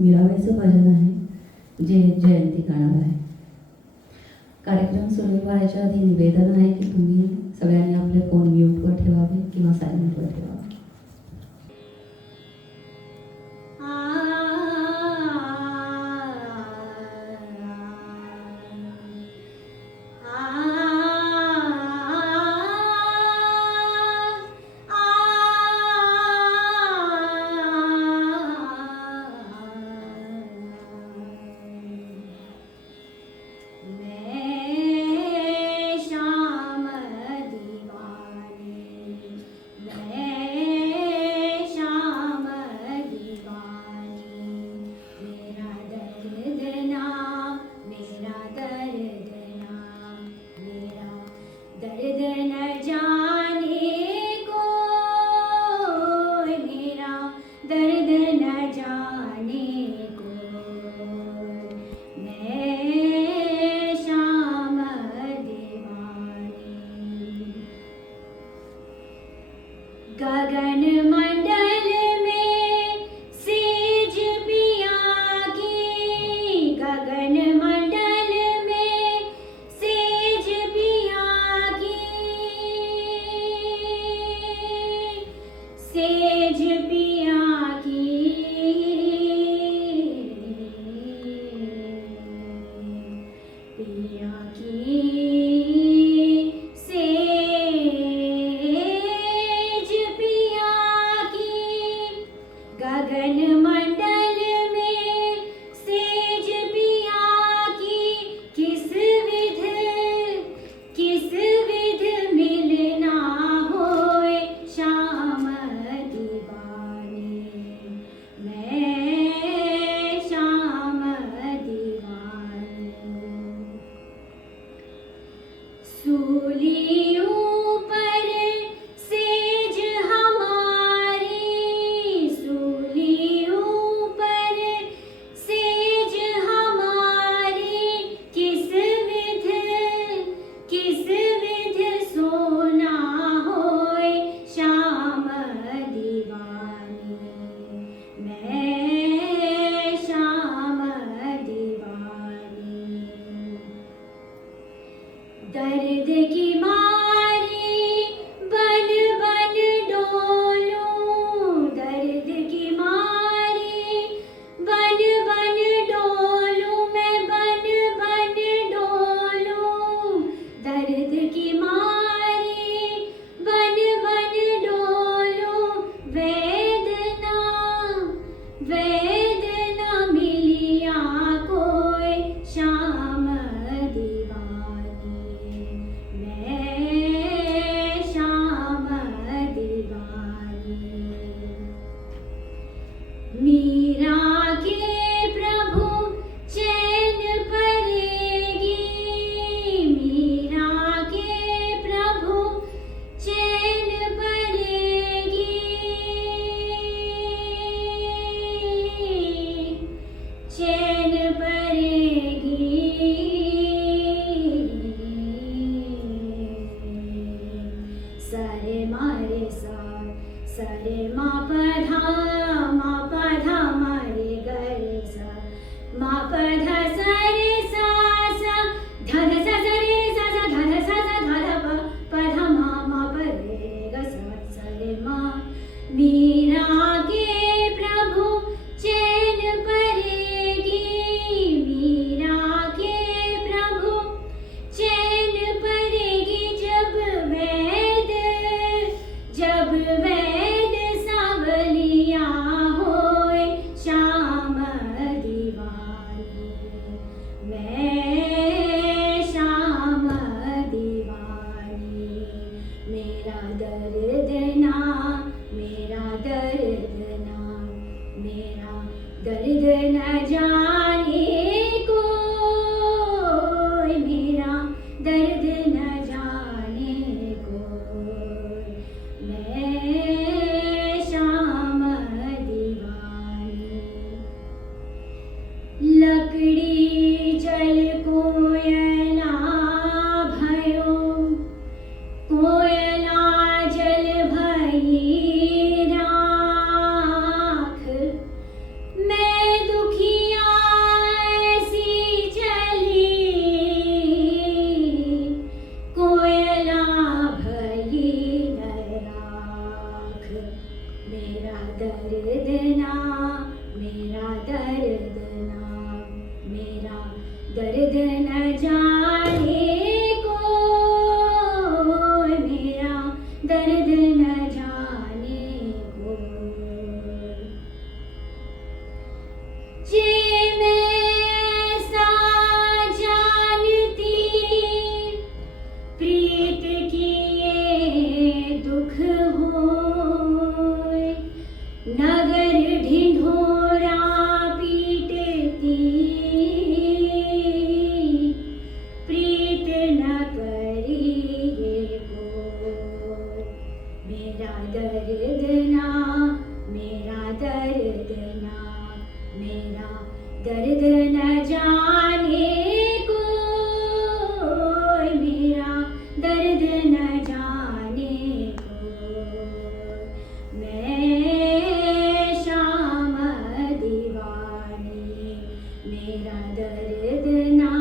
मीराबाईचं भजन आहे जे जयंती गाणार आहे. कार्यक्रम सुरू व्हायच्या आधी निवेदन आहे की तुम्ही सगळ्यांनी आपले फोन म्यूटवर ठेवावे किंवा सायलेंटवर ठेवावे. गगन मंडल में सेज पिया की, गगन मंडल में सेज पिया की, सेज पिया की, पिया की गगन मंडल में सेज पिया की, किस विध मिलना होए श्याम दीवाने, मैं श्याम दीवानी। सूलियों पर सेज हमारी, सोना होए श्याम दीवानी, मैं श्याम दीवानी। दर्द की मारी बन बन डोलूं, दर्द की मारी बन बन डोलूं, मैं बन बन डोलूं, दर्द की मारी बन बन डोलूं। वेदना मिलिया कोई श्याम दीवानी, मैं श्याम दीवानी। मीरा के प्रभु चैन परेगी, मीरा के प्रभु चैन परेगी, चैन परेगी। सरे मारे सा, सरे मा पधा मारे गरे सा, मा पधा सरे सा सा, ध ध सा सरे सा सा, ध ध सा सा, ध ध पधा मा परे ग सा, सरे मा। मीरा के प्रभु चैन परेगी, मीरा के प्रभु चैन परेगी, जब वेद सावलिया होए श्याम दीवानी, मेरा दर्द ना, मेरा दर्द ना, मेरा दर्द न जाने कोई, मेरा दर्द न जाने कोई। जे मैं सा जानती प्रीत किए दुख होय, नगर ढिंढोरा पीटती प्रीत न करिए कोय। मेरा दर्द ना, मेरा दर्द ना, मेरा दर्द न जाने कोय, मेरा दर्द न जाने कोय। मैं शाम दीवानी, मेरा दर्द ना,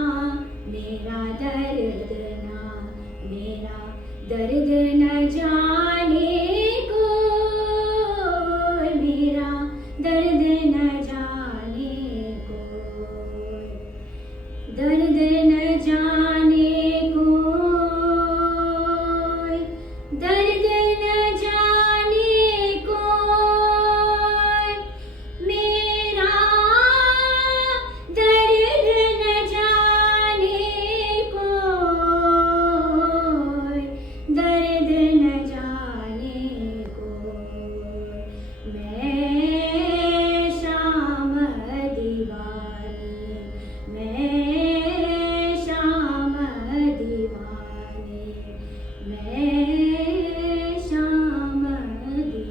मेरा दर्द ना, मेरा दर्द न जाने कोय, मेरा दर्द न जाने कोय। दर्द न जाने कोय, दर्द न जाने कोय, मेरा दर्द न जाने कोय, दर्द न जाने कोय। मैं शाम दीवानी, मैं शाम दीवानी, मैं शाम दीवानी।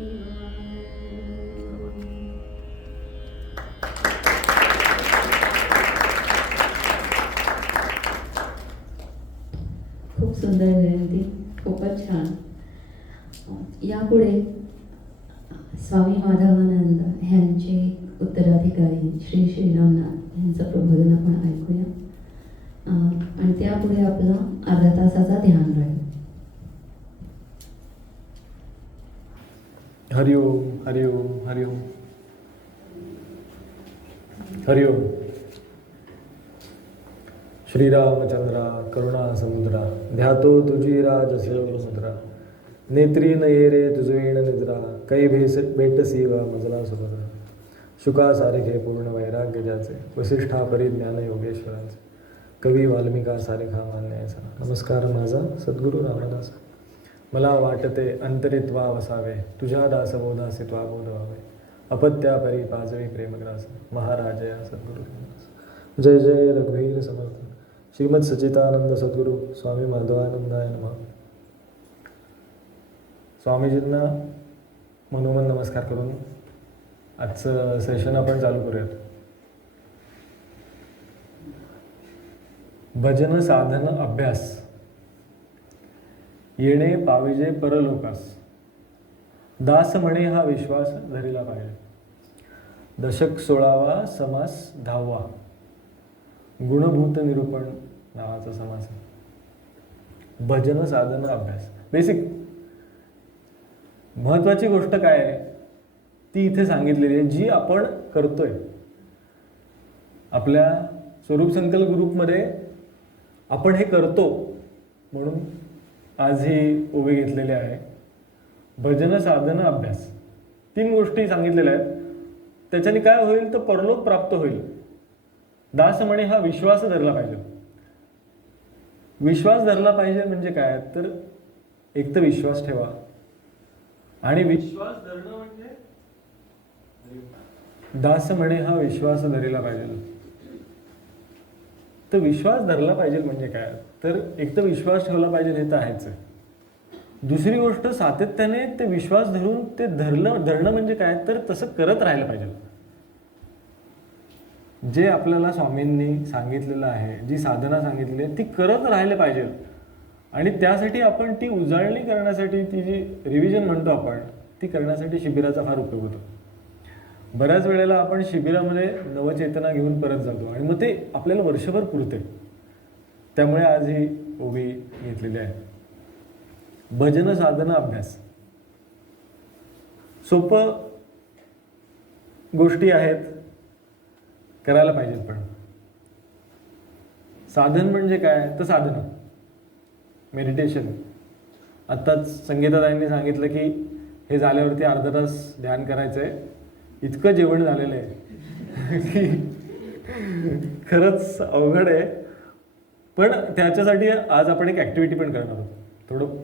खूप सुंदर जयंती, खूपच छान. यापुढे स्वामी माधवानंद ह्यांचे उत्तराधिकारी श्री श्रीरामनाथ यांचं प्रबोधन आपण ऐकूया. आणि त्यापुढे आपला अर्धा तासाचा ध्यान राहील. हरिओम हरिओम हरिओम हरिओम. श्रीरामचंद्रा करुणा समुद्रा, ध्यातो तुझी राजसेवर मुद्रा. नेत्री न ये रे तुझवीण निद्रा, कै भेटसी वा मजला सुभद्रा. शुका सारिखे पूर्ण वैराग्य ज्याचे, वसिष्ठा परिज्ञान योगेश्वराचे. कवी वाल्मिका सारिखा मान्याचा. नमस्कार माझा सद्गुरू रामदासा. मला वाटते अंतरित्वा वसावे, तुझ्या दासबोधासी त्वा बोध व्हावे. अपत्या परी पाजवी प्रेमग्रास, महाराजया सद्गुरू रामदास. जय जय रघुवीर समर्थ. श्रीमद सच्चिदानंद सद्गुरू स्वामी माधवानंदाय नमः. स्वामीजींना मनोमन नमस्कार करून आजचं सेशन आपण चालू करूयात. भजन साधन अभ्यास, येणे पाविजे परलोकास. दास म्हणे हा विश्वास धरिला पाहिजे. दशक 16वा, समास 10वा. गुणभूत निरूपण नावाचा समास. भजन साधन अभ्यास, बेसिक महत्वाची गोष्ट काय आहे ती इथे सांगितलेली आहे, जी आपण करतोय. आपल्या स्वरूप संकल्प ग्रुपमध्ये आपण हे करतो म्हणून आज ही ओवी घेतलेली आहे. भजन साधन अभ्यास, 3 गोष्टी सांगितलेल्या आहेत. त्याच्याने काय होईल तर परलोक प्राप्त होईल. दास म्हणे हा विश्वास धरला पाहिजे. विश्वास धरला पाहिजे म्हणजे काय तर एक तर विश्वास ठेवा, आणि विश्वास धरणं म्हणजे दास म्हणे हा विश्वास धरला पाहिजे. तर विश्वास धरला पाहिजे म्हणजे काय तर एक तर विश्वास ठेवला पाहिजे, हे तर आहेच. दुसरी गोष्ट सातत्याने ते विश्वास धरून ते धरणं म्हणजे काय तर तसं करत राहायला पाहिजे. जे आपल्याला स्वामींनी सांगितलेलं आहे, जी साधना सांगितली आहे ती करत राहायला पाहिजे. आणि त्यासाठी आपण ती उजळणी करण्यासाठी, ती जी रिव्हिजन म्हणतो आपण, ती करण्यासाठी शिबिराचा फार उपयोग होतो. बऱ्याच वेळेला आपण शिबिरामध्ये नवचेतना घेऊन परत जातो आणि मग ते आपल्याला वर्षभर पुरते. त्यामुळे आज ही ओवी घेतलेली आहे. भजन साधना अभ्यास. सोपं गोष्टी आहेत, करायला पाहिजेत. पण साधन म्हणजे काय, तर साधना, मेडिटेशन. आत्ताच संगीताताईंनी सांगितलं की हे झाल्यावरती अर्धा तास ध्यान करायचं आहे. इतकं जेवण झालेलं आहे की खरंच अवघड आहे. पण त्याच्यासाठी आज आपण एक ॲक्टिव्हिटी पण करणार आहोत. थोडं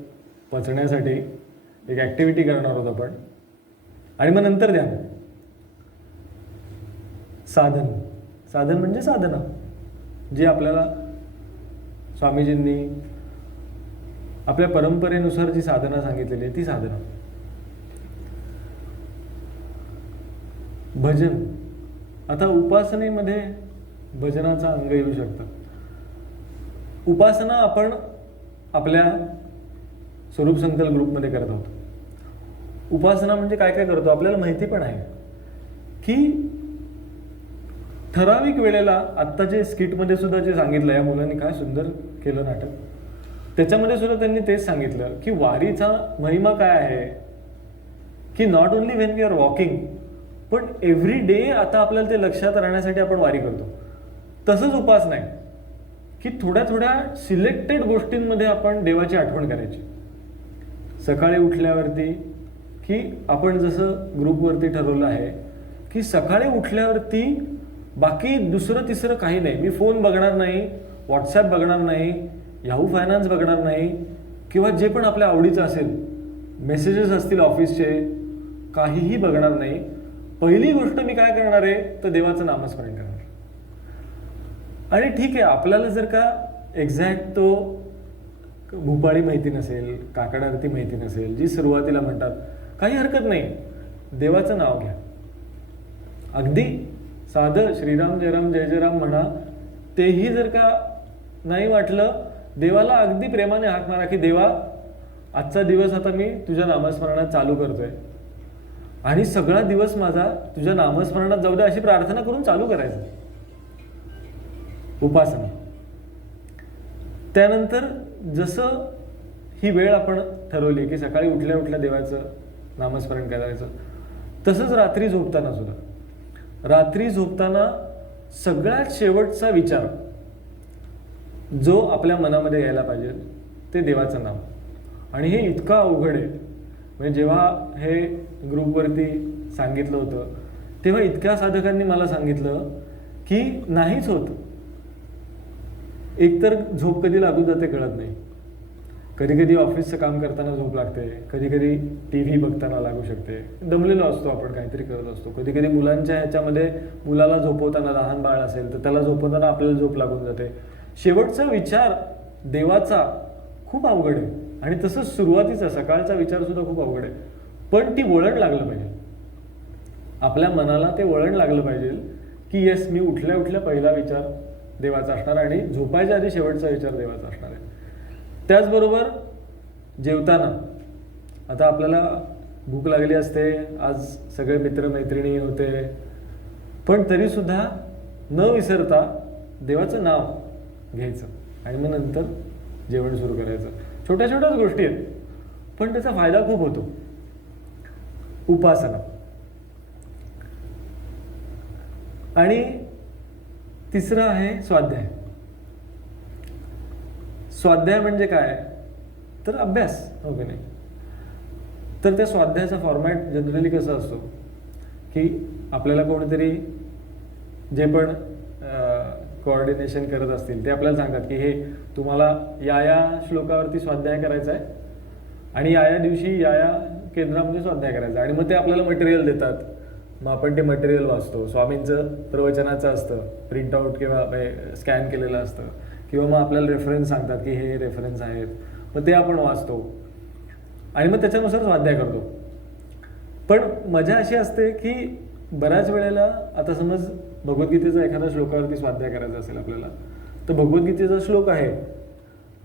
पचण्यासाठी एक ॲक्टिव्हिटी करणार आहोत आपण, आणि मग नंतर ध्यान. साधन, साधन म्हणजे साधना, जी आपल्याला स्वामीजींनी आपल्या परंपरेनुसार जी साधना सांगितलेली आहे ती साधना. भजन, आता उपासनेमध्ये भजनाचा अंग येऊ शकतं. उपासना आपण आपल्या स्वरूप संकल्प ग्रुपमध्ये करत आहोत. उपासना म्हणजे काय काय करतो आपल्याला माहिती पण आहे की ठराविक वेळेला, आत्ता जे स्किटमध्ये सुद्धा जे सांगितलं, या मुलांनी काय सुंदर केलं नाटक, त्याच्यामध्ये सुद्धा त्यांनी तेच सांगितलं की वारीचा महिमा काय आहे, की not only when we are walking, पण एव्हरी डे आता आपल्याला ते लक्षात राहण्यासाठी आपण वारी करतो. तसंच उपासना आहे की थोड्या थोड्या सिलेक्टेड गोष्टींमध्ये आपण देवाची आठवण करायची. सकाळी उठल्यावरती, की आपण जसं ग्रुपवरती ठरवलं आहे की सकाळी उठल्यावरती बाकी दुसरं तिसरं काही नाही. मी फोन बघणार नाही, व्हॉट्सॲप बघणार नाही, याहू फायनान्स बघणार नाही, किंवा जे पण आपल्या आवडीचं असेल, मेसेजेस असतील ऑफिसचे, काहीही बघणार नाही. पहिली गोष्ट मी काय करणार आहे, तर देवाचं नामस्मरण करणार. आणि ठीक आहे, आपल्याला जर का एक्झॅक्ट तो भूपाळी माहिती नसेल, काकड आरती माहिती नसेल, जी सुरुवातीला म्हणतात, काही हरकत नाही, देवाचं नाव घ्या. अगदी साधं श्रीराम जयराम जय जयराम म्हणा. तेही जर का नाही वाटलं, देवाला अगदी प्रेमाने हाक मारा की देवा, आजचा दिवस आता मी तुझ्या नामस्मरणात चालू करतोय आणि सगळा दिवस माझा तुझ्या नामस्मरणात जाऊ दे, अशी प्रार्थना करून चालू करायचं. उपासना. त्यानंतर जसं ही वेळ आपण ठरवली की सकाळी उठल्या उठल्या देवाचं नामस्मरण करायचं, तसंच रात्री झोपताना सुद्धा. रात्री झोपताना सगळ्यात शेवटचा विचार जो आपल्या मनामध्ये यायला पाहिजे ते देवाचं नाव. आणि हे इतकं अवघड आहे, म्हणजे जेव्हा हे ग्रुपवरती सांगितलं होतं तेव्हा इतक्या साधकांनी मला सांगितलं की नाहीच होत. एकतर झोप कधी लागून जाते कळत नाही, कधी कधी ऑफिसचं काम करताना झोप लागते, कधी कधी टी व्ही बघताना लागू शकते, दमलेलो असतो आपण, काहीतरी करत असतो, कधी कधी मुलांच्या ह्याच्यामध्ये मुलाला झोपवताना, लहान बाळ असेल तर त्याला झोपवताना आपल्याला झोप लागून जाते. शेवटचा विचार देवाचा खूप अवघड आहे. आणि तसंच सुरुवातीचा सकाळचा विचार सुद्धा खूप अवघड आहे. पण ती वळण लागलं पाहिजे, आपल्या मनाला ते वळण लागलं पाहिजे की येस, मी उठल्या उठल्या पहिला विचार देवाचा असणार आणि झोपायच्या आधी शेवटचा विचार देवाचा असणार आहे. त्याचबरोबर जेवताना, आता आपल्याला भूक लागली असते, आज सगळे मित्रमैत्रिणी होते, पण तरीसुद्धा न विसरता देवाचं नाव घ्यायचं आणि मग नंतर जेवण सुरू करायचं. छोट्या छोट्याच गोष्टी आहेत, पण त्याचा फायदा खूप होतो. उपासना. आणि तिसरं आहे स्वाध्याय. स्वाध्याय म्हणजे काय, तर अभ्यास, हो की नाही. तर त्या स्वाध्यायाचा फॉर्मॅट जनरली कसा असतो की आपल्याला कोणीतरी जे पण कोऑर्डिनेशन करत असतील ते आपल्याला सांगतात की हे तुम्हाला या या श्लोकावरती स्वाध्याय करायचा आहे आणि या या दिवशी या या केंद्रामध्ये स्वाध्याय करायचा. आणि मग ते आपल्याला मटेरियल देतात, मग आपण ते मटेरियल वाचतो. स्वामींचं प्रवचनाचं असतं, प्रिंटआउट किंवा स्कॅन केलेलं असतं, किंवा मग आपल्याला रेफरन्स सांगतात की हे रेफरन्स आहेत, मग ते आपण वाचतो आणि मग त्याच्यानुसार स्वाध्याय करतो. पण मजा अशी असते की बऱ्याच वेळेला, आता समज भगवद्गीतेचा एखाद्या श्लोकावरती स्वाध्याय करायचा असेल आपल्याला, तर भगवद्गीतेचा श्लोक आहे,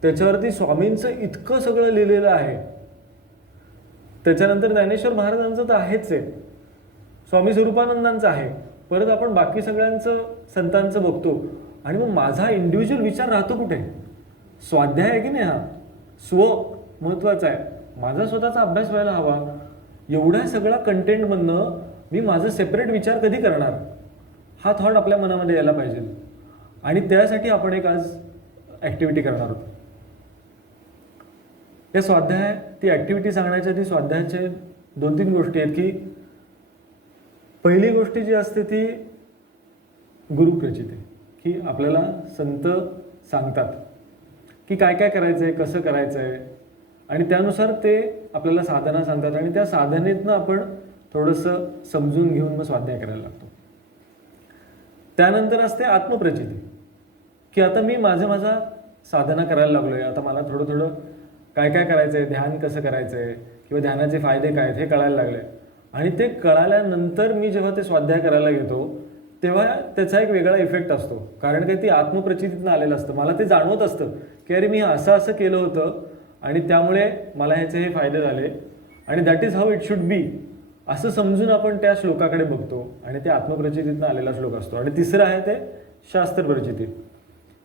त्याच्यावरती स्वामींचं इतकं सगळं लिहिलेलं आहे. त्याच्यानंतर ज्ञानेश्वर महाराजांचं तर आहेच आहे, स्वामी स्वरूपानंदांचं आहे, परत आपण बाकी सगळ्यांचं संतांचं बघतो. आणि मग माझा इंडिव्हिज्युअल विचार राहतो कुठे? स्वाध्याय आहे की नाही, हा स्व महत्वाचा आहे. माझा स्वतःचा अभ्यास व्हायला हवा. एवढ्या सगळा कंटेंटमधनं मी माझं सेपरेट विचार कधी करणार, हा थॉट आपल्या मनामध्ये यायला पाहिजे. आणि त्यासाठी आपण एक आज ॲक्टिव्हिटी करणार आहोत. या स्वाध्याय, ती ॲक्टिव्हिटी सांगण्याच्या ती स्वाध्यायाचे 2-3 गोष्टी आहेत. की पहिली गोष्ट जी असते ती गुरुप्रचिती, की आपल्याला संत सांगतात की काय काय करायचं आहे, कसं करायचं आहे, आणि त्यानुसार ते आपल्याला साधना सांगतात आणि त्या साधनेतनं आपण थोडंसं समजून घेऊन मग स्वाध्याय करायला लागतो. त्यानंतर असते आत्मप्रचिती, की आता मी माझा साधना करायला लागलो आहे, आता मला थोडं थोडं काय काय करायचं आहे, ध्यान कसं करायचं आहे किंवा ध्यानाचे फायदे काय आहेत हे कळायला लागले. आणि ते कळाल्यानंतर मी जेव्हा ते स्वाध्याय करायला घेतो तेव्हा त्याचा एक वेगळा इफेक्ट असतो, कारण काही ती आत्मप्रचितीतनं आलेलं असतं. मला ते जाणवत असतं की अरे मी असं केलं होतं आणि त्यामुळे मला ह्याचे हे फायदे झाले आणि that is how it should be, असं समजून आपण त्या श्लोकाकडे बघतो आणि ते आत्मप्रचितीतनं आलेला श्लोक असतो. आणि तिसरं आहे ते शास्त्रप्रचिती,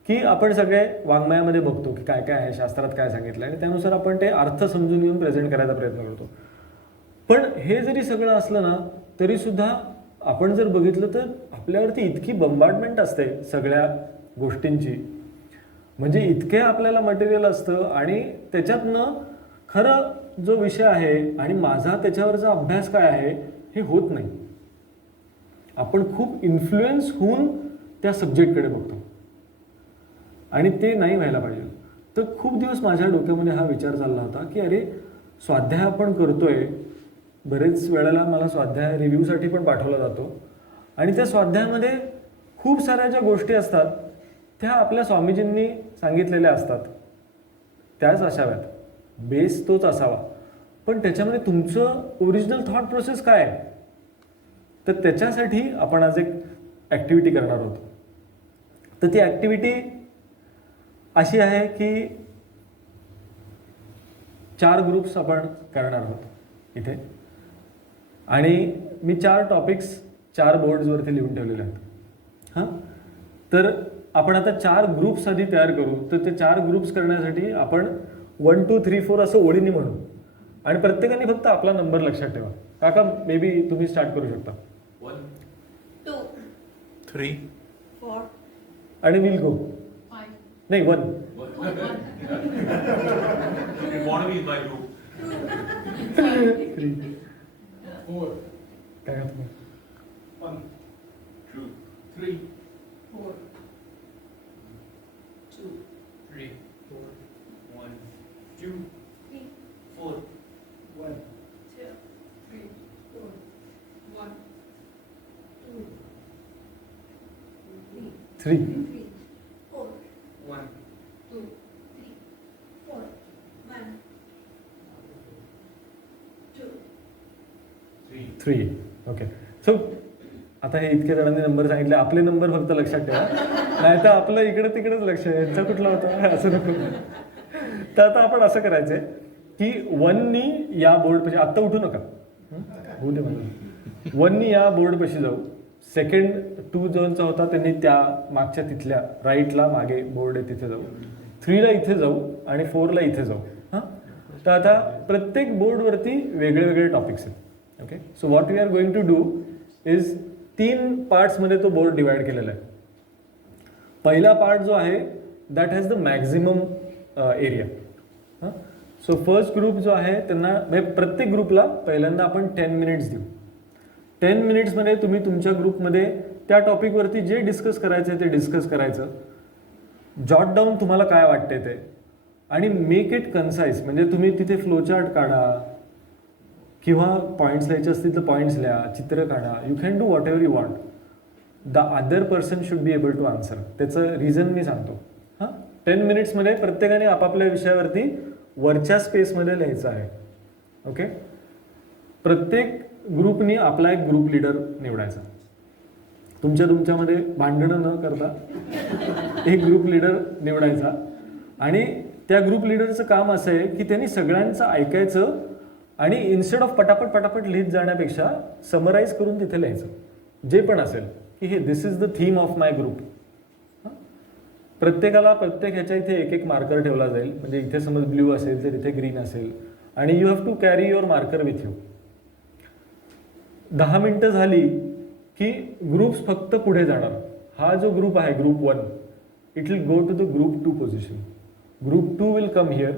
की आपण सगळे वाङ्मयामध्ये बघतो की काय काय आहे, शास्त्रात काय सांगितलं आणि त्यानुसार आपण ते अर्थ समजून घेऊन प्रेझेंट करायचा प्रयत्न करतो. पण हे जरी सगळं असलं ना तरीसुद्धा आपण जर बघितलं तर आपल्यावरती इतकी बंबार्डमेंट असते सगळ्या गोष्टींची, म्हणजे इतके आपल्याला मटेरियल असतं आणि त्याच्यातनं खरं जो विषय आहे आणि माझा त्याच्यावरचा अभ्यास काय आहे हे होत नाही. आपण खूप इन्फ्लुएन्स होऊन त्या सब्जेक्टकडे बघतो आणि ते नाही व्हायला पाहिजे. तर खूप दिवस माझ्या डोक्यामध्ये हा विचार चालला होता की अरे स्वाध्याय आपण करतोय, बरेच वेळेला मला स्वाध्याय रिव्ह्यूसाठी पण पाठवला जातो आणि त्या स्वाध्यायामध्ये खूप साऱ्या ज्या गोष्टी असतात त्या आपल्या स्वामीजींनी सांगितलेल्या असतात, त्याच असाव्यात, बेस तोच असावा. पण त्याच्यामध्ये तुमचं ओरिजिनल थॉट प्रोसेस काय आहे, तर त्याच्यासाठी आपण आज एक ॲक्टिव्हिटी करणार आहोत. तर ती ॲक्टिव्हिटी अशी आहे की 4 ग्रुप्स आपण करणार आहोत इथे आणि मी 4 टॉपिक्स 4 बोर्ड्सवरती लिहून ठेवलेले आहेत. हां, तर आपण आता 4 ग्रुप्स आधी तयार करू. तर ते 4 ग्रुप्स करण्यासाठी आपण 1 2 3 4 असं ओळीने म्हणू आणि प्रत्येकाने फक्त आपला नंबर लक्षात ठेवा. काका मे बी तुम्ही स्टार्ट करू शकता. 1 2 3 4 आणि विल गो 5 नाही 1 You want to be in my group? 3 4 काय का तुम्ही 1 2 3 4 2 3 4 1 2 3 4 1 2 3 4 1 2 3 4 1 2 3 4 1 2 3 ओके. सो आता हे इतक्या जणांनी नंबर सांगितले, आपले नंबर फक्त लक्षात ठेवा, नाही तर आपलं इकडे तिकडेच लक्ष आहे, यांचा कुठला होता असं नको. तर आता आपण असं करायचं आहे की 1नी या बोर्डपाशी, आत्ता उठू नका, होऊ दे मला, 1नी या बोर्डपाशी जाऊ. सेकंड 2 जोनचा होता त्यांनी त्या मागच्या तिथल्या राईटला मागे बोर्ड आहे तिथे जाऊ. 3ला इथे जाऊ आणि 4ला इथे जाऊ. हां, तर आता प्रत्येक बोर्डवरती वेगळे वेगळे टॉपिक्स आहेत. Okay, so what we are going to do is 3 पार्ट्समध्ये तो बोर्ड डिवाइड केलेला आहे. पहिला पार्ट जो आहे that has the maximum area. हां, सो फर्स्ट ग्रुप जो आहे त्यांना म्हणजे प्रत्येक ग्रुपला पहिल्यांदा आपण 10 मिनिट्स देऊ. 10 मिनिट्समध्ये तुम्ही तुमच्या ग्रुपमध्ये त्या टॉपिकवरती जे डिस्कस करायचं आहे ते डिस्कस करायचं, जॉट डाऊन तुम्हाला काय वाटते ते, आणि मेक इट कन्साइज. म्हणजे तुम्ही तिथे फ्लोचार्ट काढा किंवा पॉईंट्स लिहायचे असतील तर पॉईंट्स लिहा, चित्र काढा, you can do whatever you want. The other person should be able to answer. त्याचं रिझन मी सांगतो. हां, 10 मिनिट्समध्ये प्रत्येकाने आपापल्या विषयावरती वरच्या स्पेसमध्ये लिहायचं आहे. ओके, प्रत्येक ग्रुपनी आपला एक ग्रुप लीडर निवडायचा. तुमच्यामध्ये भांडणं न करता एक ग्रुप लीडर निवडायचा आणि त्या ग्रुप लीडरचं काम असं आहे की त्यांनी सगळ्यांचं ऐकायचं आणि इन्स्टेड ऑफ पटापट लिहित जाण्यापेक्षा समराईज करून तिथे लिहायचं जे पण असेल की हे this is the theme of my group. प्रत्येकाला प्रत्येक ह्याच्या इथे एक मार्कर ठेवला जाईल. म्हणजे इथे समज ब्ल्यू असेल तर इथे ग्रीन असेल आणि you have to carry your marker with you. 10 मिनटं झाली की ग्रुप्स फक्त पुढे जाणार. हा जो ग्रुप आहे group 1, it will go to the group 2 position. Group 2 will come here.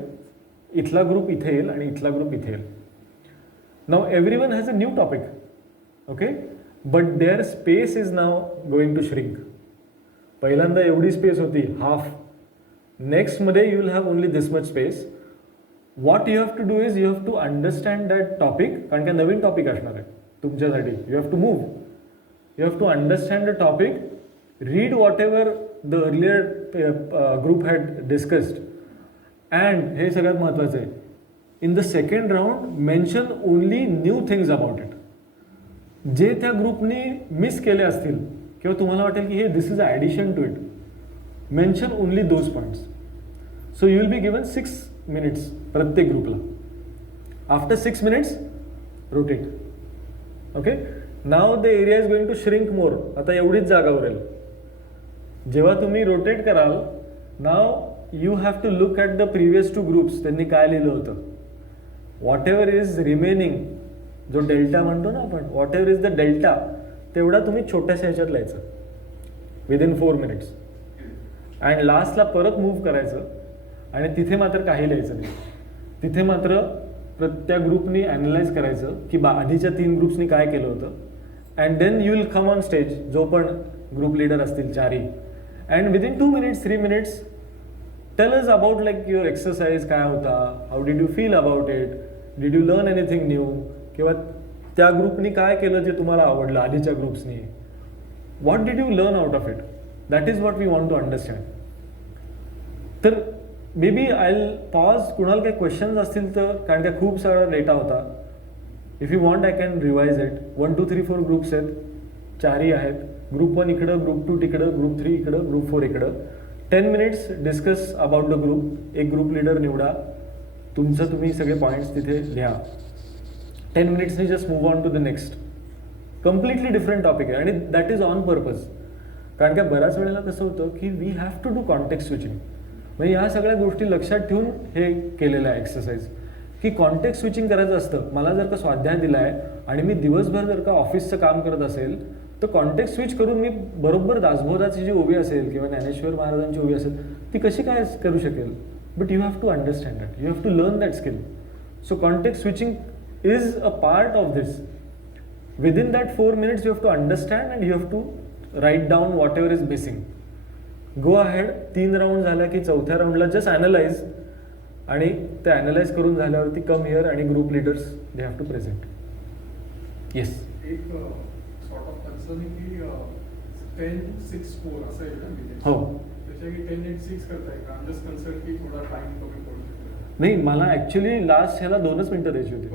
इथला ग्रुप इथे येईल आणि इथला ग्रुप इथे येईल. Now everyone has a new topic. Okay, but there space is now going to shrink. पहिल्यांदा एवढी स्पेस होती हाफ. नेक्स्टमध्ये you will have only this much space. What you have to do is you have to understand that topic. कारण का नवीन topic असणार आहे तुमच्यासाठी. You have to move. You have to understand the topic. Read whatever the earlier group had discussed. And हे सगळ्यात महत्त्वाचं आहे, in the second round mention only new things about it. जे त्या ग्रुपनी मिस केले असतील किंवा तुम्हाला वाटेल की हे this is a addition to it, mention only those points. So you will be given 6 minutes प्रत्येक ग्रुपला. After 6 minutes rotate. Okay, now the area is going to shrink more. आता एवढीच जागा उरेल. जेव्हा तुम्ही रोटेट कराल, now you have to look at the previous 2 groups. त्यांनी काय लिहिलं होतं. व्हॉट एव्हर इज रिमेनिंग, जो डेल्टा म्हणतो ना आपण, what ever is the delta, तेवढा तुम्ही छोट्याशा ह्याच्यात लिहायचं विदिन 4 minutes. अँड लास्टला परत मूव्ह करायचं आणि तिथे मात्र काही लिहायचं नाही. तिथे मात्र त्या ग्रुपनी ॲनलाइज करायचं की आधीच्या 3 ग्रुप्सनी काय केलं होतं. And then you will come on stage, जो पण ग्रुप लीडर असतील 4ही, and within 2 minutes 3 minutes tell us about like your exercise काय होता, how did you feel about it, did you learn anything new, किंवा त्या ग्रुपनी काय केलं जे तुम्हाला आवडलं आधीच्या ग्रुप्सनी. What did you learn out of it. That is what we want to understand. तर maybe I will pause. कुणाला काही क्वेश्चन्स असतील तर, कारण का खूप सारा डेटा होता. If you want I can revise it. 1 2 3 4 groups आहेत, 4ही आहेत. ग्रुप 1 इकडं, ग्रुप 2 तिकडं, ग्रुप 3 इकडं, ग्रुप 4 इकडं. 10 minutes discuss about the group. एक ग्रुप लीडर निवडा, तुमचं तुम्ही सगळे पॉईंट्स तिथे लिहा. 10 minutes just move on to the next. Completely different topic आहे आणि दॅट इज ऑन पर्पज. कारण का बऱ्याच वेळेला कसं होतं की we have to do context switching. म्हणजे ह्या सगळ्या गोष्टी लक्षात ठेवून हे केलेलं आहे एक्सरसाइज, की कॉन्टेक्स्ट स्विचिंग करायचं असतं. मला जर का स्वाध्याय दिला आहे आणि मी दिवसभर जर का ऑफिसचं काम करत असेल, तर कॉन्टेक्स्ट स्विच करून मी बरोबर दासबोधाची जी ओवी असेल किंवा ज्ञानेश्वर महाराजांची ओवी असेल ती कशी काय करू शकेल. But you have to understand that, you have to learn that skill. So context switching is a part of this. Within that 4 minutes you have to understand and you have to write down whatever is missing. Go ahead. 3 round झाला की 4थ्या राऊंडला just analyse, आणि ते analyse करून झाल्यावरती come here आणि group leaders they have to present. Yes. एक sort of concern की 10 6 4 असं आहे ना. हो. त्याच्या की 10 8 6 करताय का. जस्ट कन्सर्न की थोडा टाइम कमी पडू शकतो. नाही, मला ॲक्च्युली लास्ट ह्याला 2च मिनटं द्यायची होती.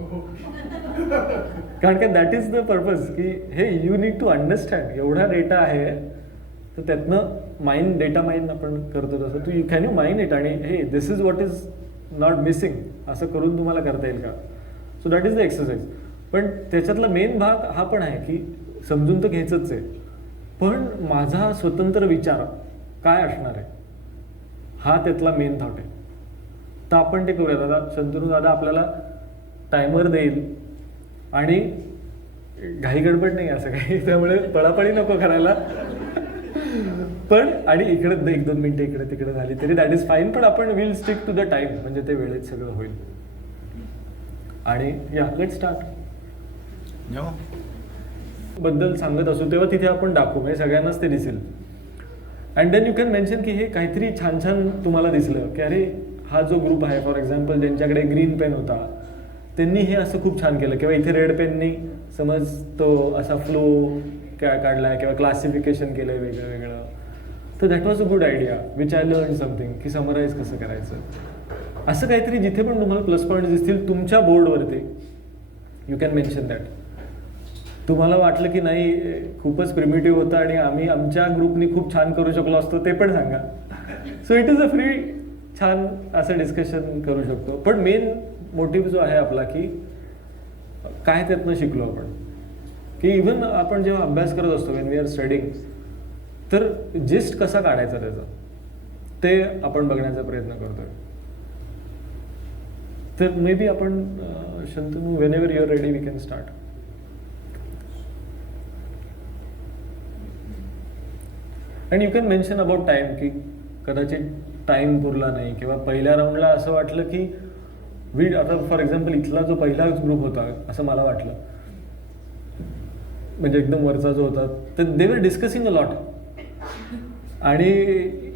कारण का दॅट इज द पर्पज, की हे यू नीड टू अंडरस्टँड. एवढा डेटा आहे तर त्यातनं माइंड, डेटा माइंड आपण करतो तसं तू कॅन यू माइंड इट, आणि हे this is what is not missing असं करून तुम्हाला करता येईल का. So that is the exercise. पण त्याच्यातला मेन भाग हा पण आहे की समजून तर घ्यायचंच आहे, पण माझा स्वतंत्र विचार काय असणार आहे हा त्यातला मेन थॉट आहे. तर आपण ते करूया. दादा शंतनू दादा आपल्याला टायमर देईल आणि घाई गडबड नाही असं काही, त्यामुळे पळापळी नको करायला. पण आणि इकडे 1-2 मिनिटं इकडे तिकडे झाली तरी दॅट इज फाईन, पण आपण will stick to the time, म्हणजे ते वेळेत सगळं होईल. आणि या लेट स्टार्ट. बद्दल सांगत असू तेव्हा तिथे आपण दाखवू, म्हणजे सगळ्यांनाच ते दिसेल. And then you can mention की हे काहीतरी छान छान तुम्हाला दिसलं की अरे हा जो ग्रुप आहे फॉर एक्झाम्पल ज्यांच्याकडे ग्रीन पेन होता त्यांनी हे असं खूप छान केलं, किंवा इथे रेड पेननी समज तो असा फ्लो काय काढला आहे किंवा क्लासिफिकेशन केलं आहे वेगळं वेगळं. तर that was a good idea which I learn something, की समराईज कसं करायचं. असं काहीतरी जिथे पण तुम्हाला प्लस पॉईंट दिसतील तुमच्या बोर्डवरती यू कॅन मेन्शन दॅट. तुम्हाला वाटलं की नाही खूपच प्रिमिटिव्ह होतं आणि आम्ही आमच्या ग्रुपनी खूप छान करू शकलो असतो ते पण सांगा. So it is a free छान असं डिस्कशन करू शकतो. पण मेन मोटिव्ह जो आहे आपला की काय त्यातनं शिकलो आपण, की इव्हन आपण जेव्हा अभ्यास करत असतो वेन वी आर स्टडिंग, तर जिस्ट कसा काढायचा त्याचा ते आपण बघण्याचा प्रयत्न करतोय. तर मे बी आपण Shantanu whenever your ready we can start. And you can mention about time की कदाचित टाईम पुरला नाही किंवा पहिल्या राऊंडला असं वाटलं की आता फॉर एक्झाम्पल इथला जो पहिला ग्रुप होता असं मला वाटलं, म्हणजे एकदम वरचा जो होता, तर दे वर डिस्कसिंग अ लॉट. आणि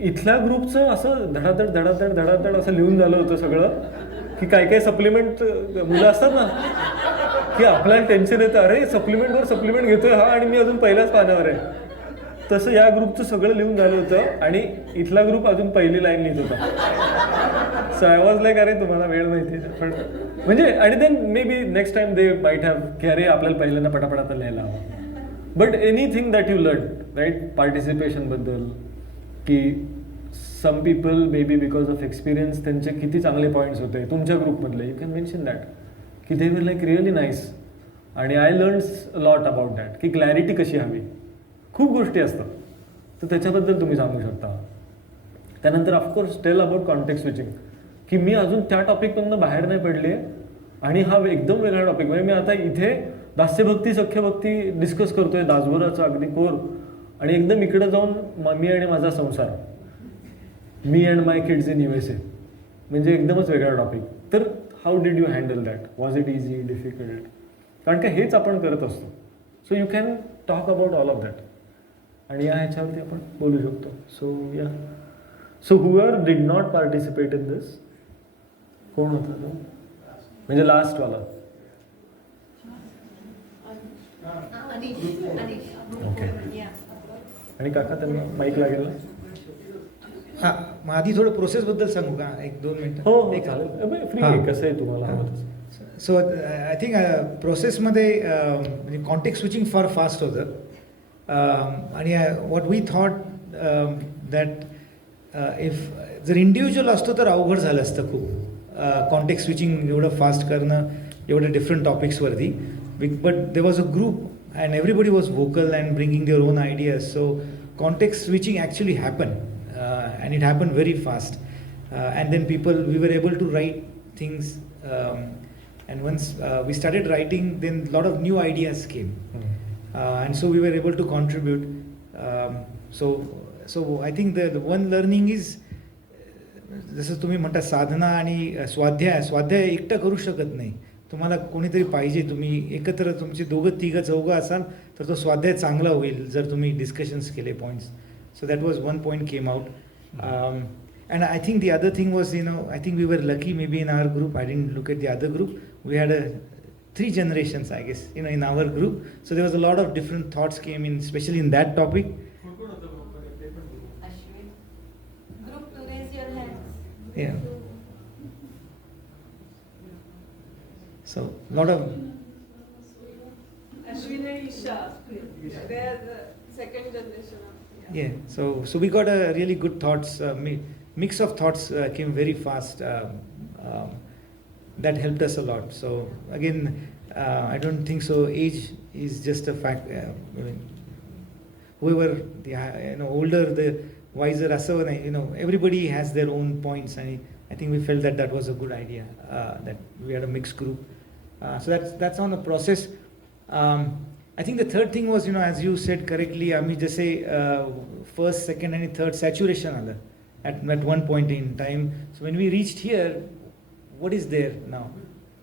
इथल्या ग्रुपचं असं धडाधड धडाधड धडाधड असं लिहून झालं होतं सगळं की काय काय सप्लिमेंट मुलं असतात ना की आपल्याला टेन्शन येतं, अरे सप्लिमेंटवर सप्लिमेंट घेतोय हा आणि मी अजून पहिल्याच पानावर आहे. तसं या ग्रुपचं सगळं लिहून झालं होतं आणि इथला ग्रुप अजून पहिली लाईन लिहित होता. सो आय वॉज लाईक अरे तुम्हाला वेळ माहिती आहे पण म्हणजे. आणि then maybe next time they might have की अरे आपल्याला पहिल्यांदा पटापट आता लिहायला हवं. But anything that you learn right पार्टिसिपेशनबद्दल की some people may be because of experience त्यांचे किती चांगले पॉईंट्स होते तुमच्या ग्रुपमधले, यू कॅन मेन्शन दॅट की they were like really nice. आणि I learn lot about that की क्लॅरिटी कशी हवी, खूप गोष्टी असतात तर त्याच्याबद्दल तुम्ही सांगू शकता. त्यानंतर of course tell about context switching की मी अजून त्या टॉपिकमधनं बाहेर नाही पडले आणि हा एकदम वेगळा टॉपिक. म्हणजे मी आता इथे दास्यभक्ती सख्यभक्ती डिस्कस करतोय दासबोराचं अगदी कोर, आणि एकदम इकडे जाऊन मी आणि माझा संसार, मी and my kids in USA, म्हणजे एकदमच वेगळा टॉपिक. तर how did you handle that, was it easy difficult, कारण का हेच आपण करत असतो. So you can talk about all of that आणि या ह्याच्यावरती आपण बोलू शकतो. सो या so whoever did not participate in this, कोण होता तो म्हणजे लास्टवाला? ओके. आणि काका त्यांना माईक लागेल ना? हां, मग आधी थोडं प्रोसेसबद्दल सांगू का, 1-2 मिनटं? हो चालेल, फ्री आहे, कसं आहे तुम्हाला हवं तसं. सो आय थिंक प्रोसेसमध्ये म्हणजे कॉन्टेक्स्ट स्विचिंग फार फास्ट होतं. आणि what we thought that if जर इंडिव्हिज्युअल असतो तर अवघड झालं असतं खूप कॉन्टेक्स्ट स्विचिंग एवढं फास्ट करणं एवढ्या डिफरंट टॉपिक्सवरती. But there was a group and everybody was vocal and bringing their own ideas. So context switching actually happen and it happened very fast. And then we were able to write things. And once we started writing, then a lot of new ideas came. And so we were able to contribute. So I think the one learning is, जसं तुम्ही म्हणता साधना आणि स्वाध्याय एकटं करू शकत नाही, तुम्हाला कोणीतरी पाहिजे. तुम्ही एकत्र तुमचे दोघं तिघं चौघं असाल तर तो स्वाध्याय चांगला होईल जर तुम्ही डिस्कशन्स केले points. So that was one point came out. And I think the other thing was, I think we were lucky maybe in our group. I didn't look at the other group. We had 3 generations, I guess, in our group. So there was a lot of different thoughts came in, especially in that topic. Ashwin. Group 2, raise your hands. Yeah. So lot of. Ashwin and Isha. They are the second generation. Yeah, so we got a really good thoughts, mix of thoughts came very fast. That helped us a lot. So again, I don't think so. Age is just a fact. I mean, whoever older, the wiser. Everybody has their own points, and I think we felt that was a good idea. That we had a mixed group. So that's on the process. I think the third thing was, as you said correctly, I mean, just say first, second, and third saturation at one point in time. So when we reached here, what is there now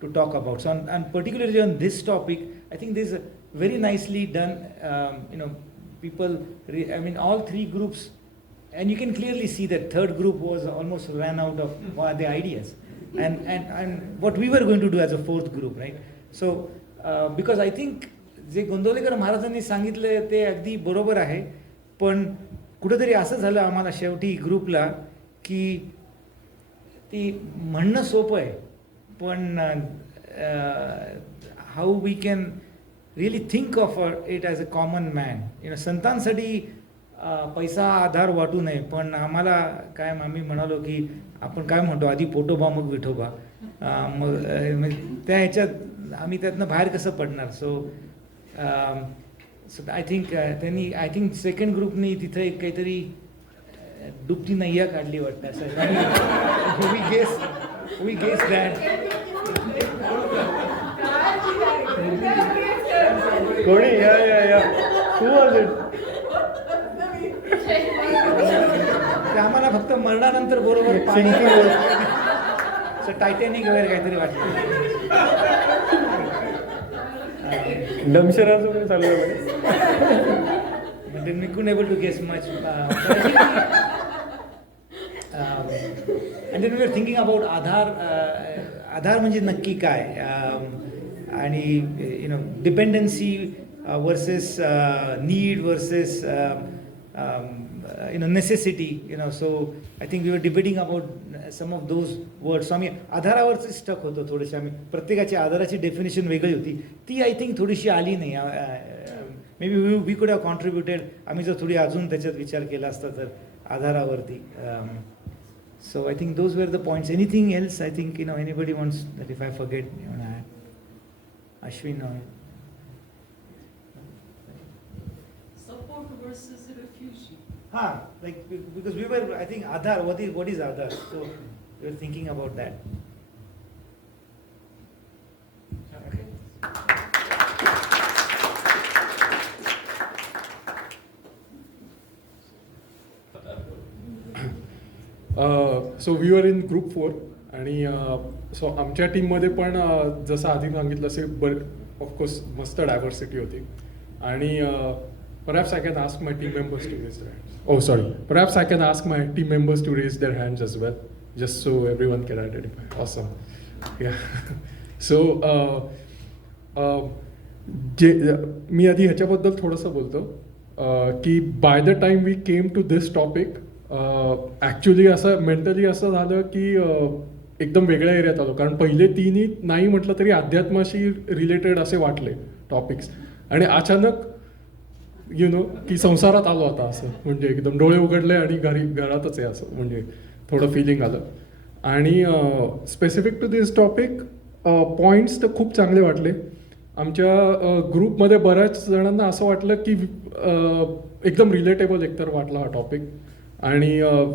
to talk about? So and particularly on this topic, I think this is very nicely done. People, I mean, all 3 groups, and you can clearly see that third group was almost ran out of the ideas, and what we were going to do as a 4th group, right? So because I think जे गोंदवलेकर महाराजांनी सांगितलं ते अगदी बरोबर आहे, पण कुठंतरी असं झालं आम्हाला शेवटी ग्रुपला की ती म्हणणं सोपं आहे, पण how we can really think of it as a common man. संतांसाठी पैसा आधार वाटू नये, पण आम्हाला काय आम्ही म्हणालो की आपण काय म्हणतो आधी पोटोबा मग विठोबा, मग त्या ह्याच्यात आम्ही त्यातनं बाहेर कसं पडणार. सो आय थिंक सेकंड ग्रुपनी तिथं एक काहीतरी डुबती नैया काढली वाटतं असं. We guess that. कोणी या who was it? ते आम्हाला फक्त मरणानंतर बरोबर पाणी टायटॅनिक वगैरे काहीतरी वाटलं. दमशराचं पण चालू आहे. म्हणजे मी couldn't able to guess much. And then we were thinking about आधार म्हणजे नक्की काय, आणि you know dependency versus need versus necessity, so I think we were debating about some of those words. आम्ही आधारावरच स्टक होतो थोडेसे. आम्ही प्रत्येकाची आधाराची डेफिनेशन वेगळी होती, ती आय थिंक थोडीशी आली नाही. मे बी वी कुड हॅव कॉन्ट्रीब्युटेड, आम्ही जर थोडी अजून त्याच्यात विचार केला असता तर आधारावरती. So I think those were the points. Anything else? I think anybody wants that. If I forget, Ashwin. Support versus refugee. Like because we were, I think Aadhaar. What is Aadhaar? So we were thinking about that. So we were in group 4 आणि so आमच्या टीममध्ये पण जसं आधी सांगितलं असे of course मस्त diversity होती. आणि perhaps I can ask my team members to raise their hands. Perhaps I can ask my team members to raise their hands as well, just so everyone can identify. Awesome. Yeah so मी आधी ह्याच्याबद्दल थोडंसं बोलतो की by the time we came to this topic, actually असं mentally असं झालं की एकदम वेगळ्या एरियात आलो. कारण पहिले तिन्ही नाही म्हटलं तरी अध्यात्माशी रिलेटेड असे वाटले टॉपिक्स, आणि अचानक की संसारात आलो आता असं, म्हणजे एकदम डोळे उघडले आणि घरातच आहे असं, म्हणजे थोडं फिलिंग आलं. आणि specific to this topic points तर खूप चांगले वाटले. आमच्या ग्रुपमध्ये बऱ्याच जणांना असं वाटलं की एकदम रिलेटेबल एकतर वाटला हा टॉपिक, आणि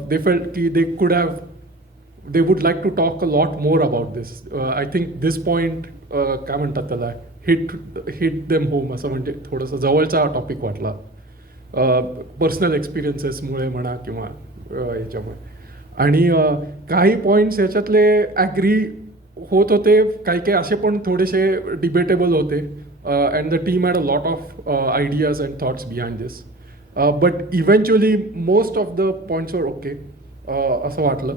दे फेल्ट की they would like to talk a lot more about this. I think this point काय म्हणतात त्याला, हिट देम होम असं, म्हणजे थोडंसं जवळचा टॉपिक वाटला पर्सनल एक्सपिरियन्सेसमुळे म्हणा किंवा याच्यामुळे. आणि काही पॉईंट्स याच्यातले ॲग्री होत होते, काही असे पण थोडेसे डिबेटेबल होते. And the team had a lot of ideas and thoughts behind this. But eventually most of the points वर ओके असं वाटलं.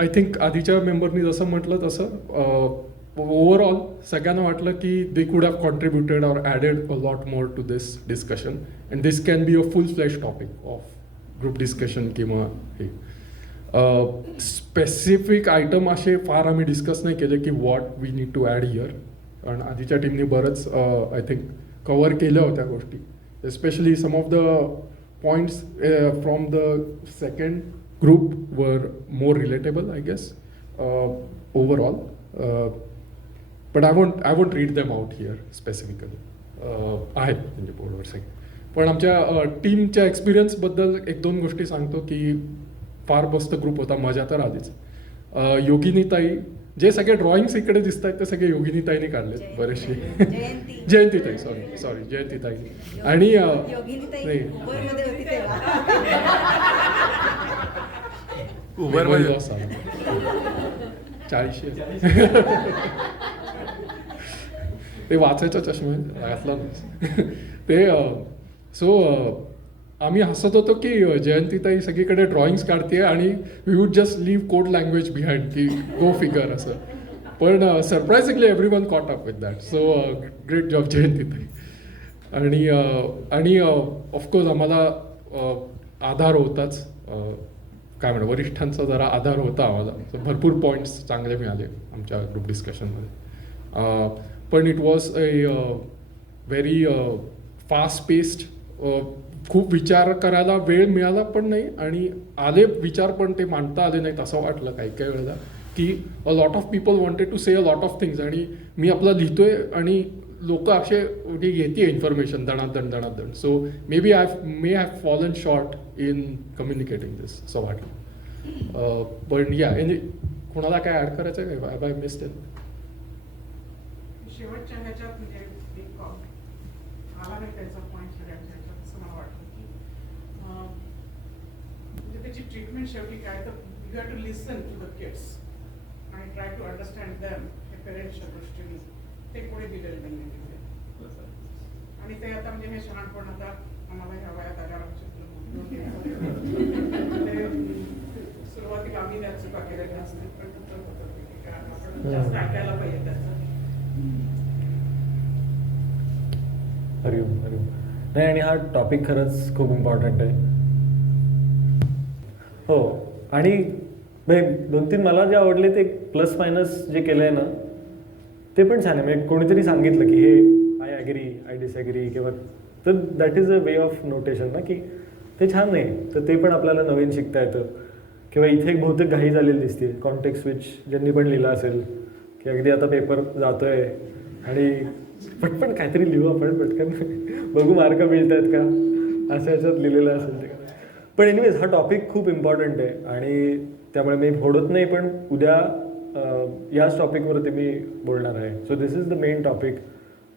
आय थिंक आधीच्या मेंबरनी जसं म्हटलं तसं ओव्हरऑल सगळ्यांना वाटलं की they could have contributed or added a lot more to this discussion, and this can be a full flesh topic of group discussion किंवा हे. स्पेसिफिक आयटम असे फार आम्ही डिस्कस नाही केले की what we need to add here, कारण आधीच्या टीमने बरंच आय थिंक कवर केल्या होत्या गोष्टी. Especially some of the points from the second group were more relatable I guess overall. But I won't read them out here specifically. आहेत म्हणजे बोर्डवर सगळे. पण आमच्या टीमच्या एक्सपिरियन्सबद्दल एक दोन गोष्टी सांगतो की फार मस्त ग्रुप होता, मजा तर आलीच. योगिनीताई, जे सगळे ड्रॉइंग्स इकडे दिसत आहेत ते सगळे योगिनीताईने काढलेत बरेचसे. जयंतीताई, सॉरी जयंतीताई. आणि उबर 40 ते वाचायचा चष्मा घातला ते. सो आम्ही हसत होतो की जयंतीताई सगळीकडे ड्रॉइंग्स काढते आणि we would just leave code language behind की गो फिगर असं. पण surprisingly everyone caught up with that. So great job जयंतीताई. आणि ऑफकोर्स आम्हाला आधार होताच, काय म्हणा वरिष्ठांचा जरा आधार होता आम्हाला. सो भरपूर पॉईंट्स चांगले मिळाले आमच्या ग्रुप डिस्कशनमध्ये. पण it was a very fast paced. खूप विचार करायला वेळ मिळाला पण नाही, आणि आले विचार पण ते मांडता आले नाहीत असं वाटलं काही काही वेळेला की a lot of people wanted to say a lot of things, आणि मी आपलं लिहितोय आणि लोक असे म्हणजे घेते इन्फॉर्मेशन दणादण. So may have fallen short in communicating this असं वाटलं. पण या कोणाला काय ॲड करायचं आहे काय, हॅव आय मिस्ड इट? शेवटच्या ह्याच्यात म्हणजे मला नाही त्याचा पॉईंट सगळ्यांच्या ह्याच्यात असं मला वाटतं की म्हणजे त्याची ट्रीटमेंट शेवटी काय तर you have to listen to the kids आणि ट्राय टू अंडरस्टँड दॅम हे पेरेंट्सच्या दृष्टीने ते कोणी दिलेलं नाही तिथे. आणि ते आता म्हणजे हे शहाणपण आता आम्हाला ह्या वयात आल्यावर सुरुवातीला आम्ही त्या चुका केलेल्या असतील पण नंतर होतं की आपण जास्त ऐकायला पाहिजे त्याचं. हरिओम हरिओम. नाही, आणि हा टॉपिक खरंच खूप इम्पॉर्टंट आहे. हो, आणि 2-3 मला जे आवडले ते प्लस मायनस जे केलं आहे ना ते पण छान आहे. म्हणजे कोणीतरी सांगितलं की हे आय ॲग्री, आय डिसॲग्री किंवा तर that is a way of notation ना, की ते छान नाही तर ते पण आपल्याला नवीन शिकता येतं. किंवा इथे एक बहुतेक घाई झालेली दिसते कॉन्टेक्स्ट स्विच ज्यांनी पण लिहिलं असेल की अगदी आता पेपर जातोय आणि पटपट काहीतरी लिहू आपण पटकन बघू मार्क मिळत आहेत का असं याच्यात लिहिलेलं असेल ते. पण एनिवेज हा टॉपिक खूप इम्पॉर्टंट आहे आणि त्यामुळे मी फोडत नाही पण उद्या याच टॉपिकवरती मी बोलणार आहे. So this is the main topic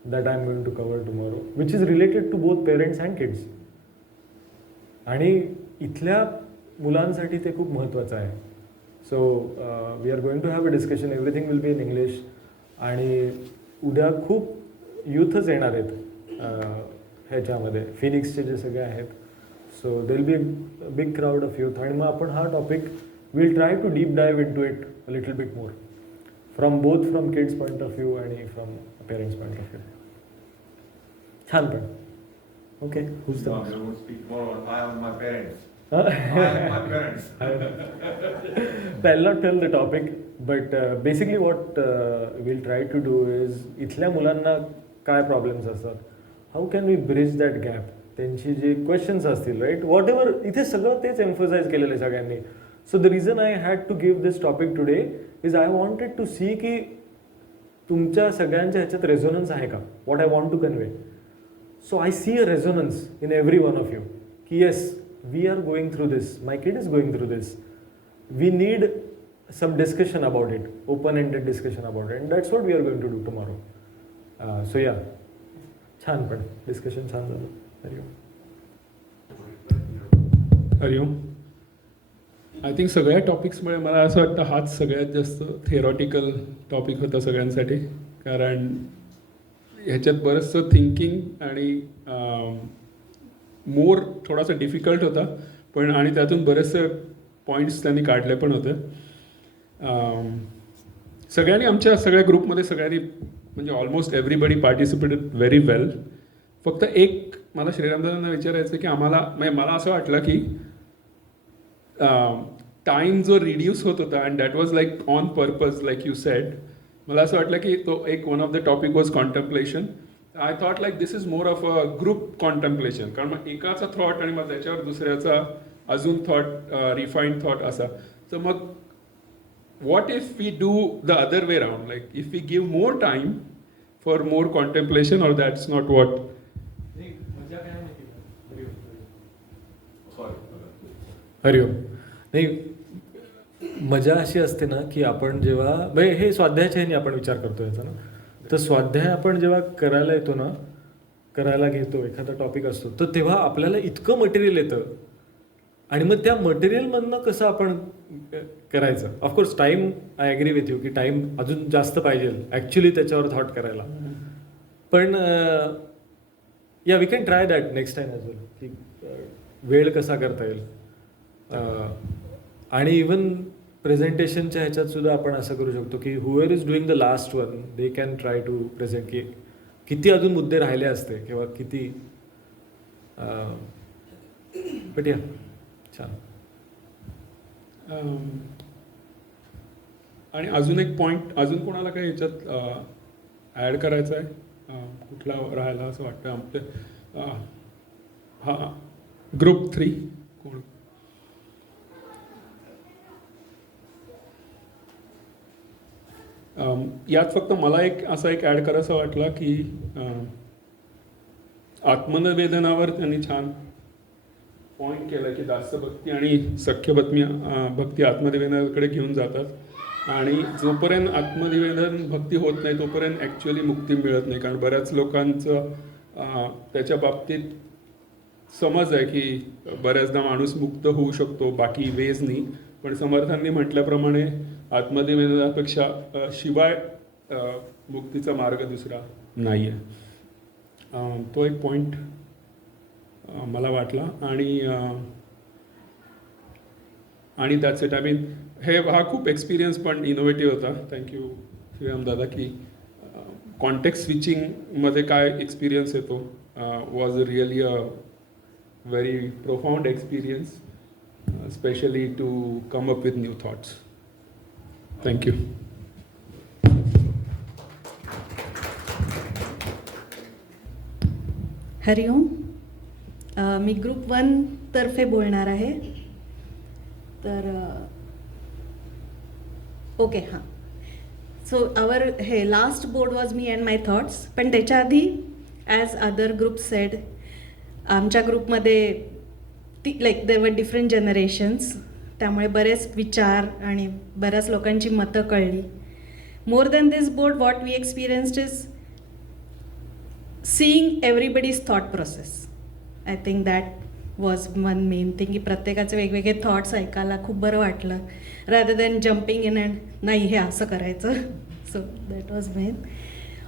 that I am going to cover tomorrow which is related to both parents and kids. आणि इथल्या मुलांसाठी ते खूप महत्त्वाचं आहे. So we are going to have a discussion, everything will be in English. आणि उद्या खूप यूथच येणार आहेत ह्याच्यामध्ये, फिनिक्सचे जे सगळे आहेत. So there will be a big crowd of youth. आणि मग आपण हा topic will try to deep dive into it a little bit more from kids point of view आणि फ्रॉम पेरेंट्स पॉईंट ऑफ व्ह्यू. छान. पण okay, who's the next? I will speak more on I am my parents. Huh? I am my parents. I'll not tell the topic, but basically what we'll try to do is इथल्या मुलांना काय problems असतात, how can we bridge that gap. त्यांची जे questions असतील right what ever, इथे सगळं तेच एम्फसाइज केलेलं आहे सगळ्यांनी. So the reason I had to give this topic today is I wanted to see की तुमच्या सगळ्यांच्या ह्याच्यात रेझोनन्स आहे का, what I want to convey. So I see a resonance in every one of you. Yes, we are going through this. My kid is going through this. We need some discussion about it, open-ended discussion about it, and that's what we are going to do tomorrow. So yeah, छान पण discussion छान झालं. हरिओम. हरिओम. I think सगळ्या टॉपिक्समुळे मला असं वाटतं हाच सगळ्यात जास्त थेरॉटिकल टॉपिक होता सगळ्यांसाठी. कारण ह्याच्यात बरंचसं थिंकिंग आणि मोर थोडासा डिफिकल्ट होता पण, आणि त्यातून बरेचसे पॉईंट्स त्यांनी काढले पण होते. सगळ्यांनी आमच्या सगळ्या ग्रुपमध्ये सगळ्यांनी म्हणजे ऑलमोस्ट एव्हरीबडी पार्टिसिपेटेड व्हेरी वेल. फक्त एक मला श्रीरामदासांना विचारायचं की आम्हाला म्हणजे मला असं वाटलं की टाईम जो रिड्यूस होत होता and that was like on purpose like you said. मला असं वाटलं की तो एक one of the topic was contemplation. I thought like this is more of a group contemplation. कारण मग एकाचा थॉट आणि मग त्याच्यावर दुसऱ्याचा अजून थॉट, रिफाईंड थॉट असा. तर मग what if we do the other way around, like if we give more time for more contemplation, or that's not what? हरिओम. नाही, मजा अशी असते ना की आपण जेव्हा म्हणजे हे स्वाध्यायाच्या ह्याने आपण विचार करतो याचा ना, तर स्वाध्याय आपण जेव्हा करायला येतो ना, करायला घेतो एखादा टॉपिक असतो, तर तेव्हा आपल्याला इतकं मटेरियल येतं आणि मग त्या मटेरियलमधनं कसं आपण करायचं. Of course time, I agree with you की टाईम अजून जास्त पाहिजे ॲक्च्युली त्याच्यावर थॉट करायला. पण या we can try that next time as well की वेळ कसा करता येईल. आणि इवन प्रेझेंटेशनच्या ह्याच्यात सुद्धा आपण असं करू शकतो की whoever is doing the last one they can try to present की किती अजून मुद्दे राहिले असते किंवा किती. बट या छान. आणि अजून एक पॉईंट, अजून कोणाला काही ह्याच्यात ॲड करायचं आहे, कुठला राहायला असं वाटतं आमचे हां ग्रुप 3 कोण. यात फक्त मला एक असा एक ॲड करायचा वाटला की आत्मनिवेदनावर त्यांनी छान पॉईंट केलं की दास्य भक्ती आणि सख्य भक्ती आत्मनिवेदनाकडे घेऊन जातात आणि जोपर्यंत आत्मनिवेदन भक्ती होत नाही तोपर्यंत ॲक्च्युअली मुक्ती मिळत नाही. कारण बऱ्याच लोकांचं त्याच्या बाबतीत समज आहे की बऱ्याचदा माणूस मुक्त होऊ शकतो बाकी वेजनी, पण समर्थांनी म्हटल्याप्रमाणे आत्मनिवेदनापेक्षा शिवाय मुक्तीचा मार्ग दुसरा नाही आहे. तो एक पॉईंट मला वाटला. आणि दॅट्स इट. आय मीन हा खूप एक्सपिरियन्स पण इनोव्हेटिव्ह होता. थँक्यू श्रीराम दादा की कॉन्टेक्स्ट स्विचिंगमध्ये काय एक्सपिरियन्स येतो was really a very profound experience, specially to come up with new thoughts. Thank you. Hari Om. मी ग्रुप 1 तर्फे बोलणार आहे. तर ओके हां. सो हे last board was me and my thoughts. पण त्याच्या आधी ॲज अदर ग्रुप सेड, आमच्या ग्रुपमध्ये देवर डिफरंट जनरेशन्स, त्यामुळे बरेच विचार आणि बऱ्याच लोकांची मतं कळली. More than this board what we experienced is seeing everybody's thought process. I think that was one main thing, की प्रत्येकाचे वेगवेगळे थॉट्स ऐकायला खूप बरं वाटलं, rather than jumping in and नाही हे असं करायचं. So that was main.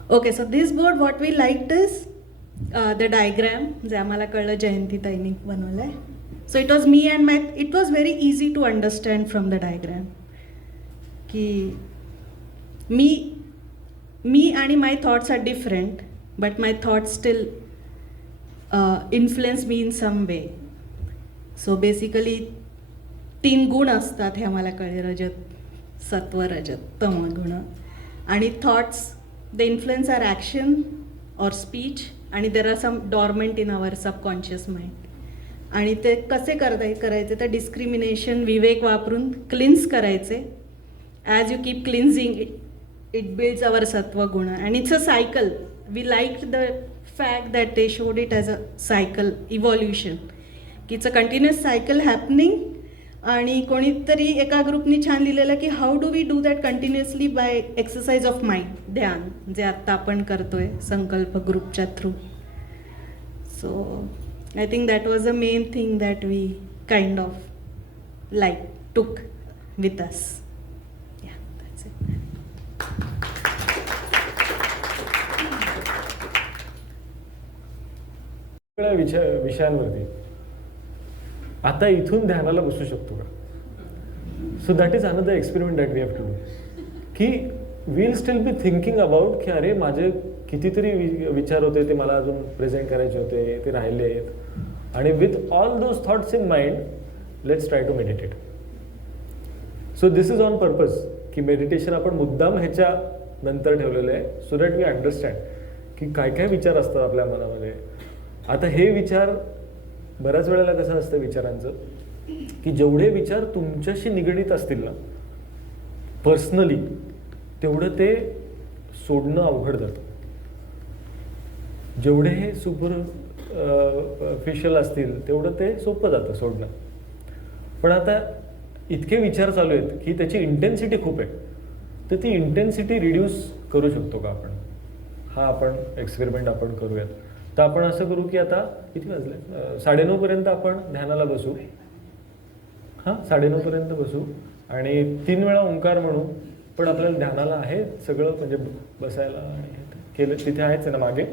Okay, so this board what we liked is the diagram, जे आम्हाला कळलं जयंतीताईंनी बनवलं आहे. So it was me and my, it was very easy to understand from the diagram की मी आणि my thoughts are different, but my thoughts still influence me in some way. So basically 3 गुण असतात हे आम्हाला कळले, रजत, सत्व, रजत, तम गुण. आणि thoughts they influence our action और स्पीच, आणि there are some dormant in our subconscious mind. आणि ते कसे करायचे तर डिस्क्रिमिनेशन, विवेक वापरून क्लिन्स करायचे. As you keep cleansing it builds our सत्व गुण. And it's a cycle. We liked the fact that they showed it as a cycle, evolution, की it's a continuous cycle happening. आणि कोणीतरी एका ग्रुपनी छान लिहिलेलं की how do we do that continuously by exercise of mind, ध्यान, जे आत्ता आपण करतोय संकल्प ग्रुपच्या through. So I think that was a main thing that we kind of like took with us. Yeah, that's it. विषयांवरती आता इथून ध्यानाला बसू शकतो का? So that is another experiment that we have to do, की we'll still be thinking about की अरे माझे कितीतरी विचार होते, ते मला अजून प्रेझेंट करायचे होते, ते राहिले आहेत. आणि with all those thoughts in mind let's try to meditate. So this is on purpose की मेडिटेशन आपण मुद्दाम ह्याच्या नंतर ठेवलेलं आहे, सो दॅट वी अंडरस्टँड की काय काय विचार असतात आपल्या मनामध्ये. आता हे विचार बऱ्याच वेळेला कसं असतं विचारांचं, की जेवढे विचार तुमच्याशी निगडीत असतील ना पर्सनली, तेवढं ते सोडणं अवघड जातं. जेवढे हे सुपरफिशियल असतील तेवढं ते सोपं जातं सोडणं. पण आता इतके विचार चालू आहेत की त्याची इंटेन्सिटी खूप आहे, तर ती इंटेन्सिटी रिड्यूस करू शकतो का आपण? हा आपण एक्सपेरिमेंट आपण करूयात. तर आपण असं करू की आता किती वाजले, 9:30 पर्यंत आपण ध्यानाला बसू. हां, 9:30 पर्यंत बसू आणि 3 वेळा ओंकार म्हणू. पण आपल्याला ध्यानाला आहे सगळं, म्हणजे बसायला आणि केलं तिथे आहेच ना मागे.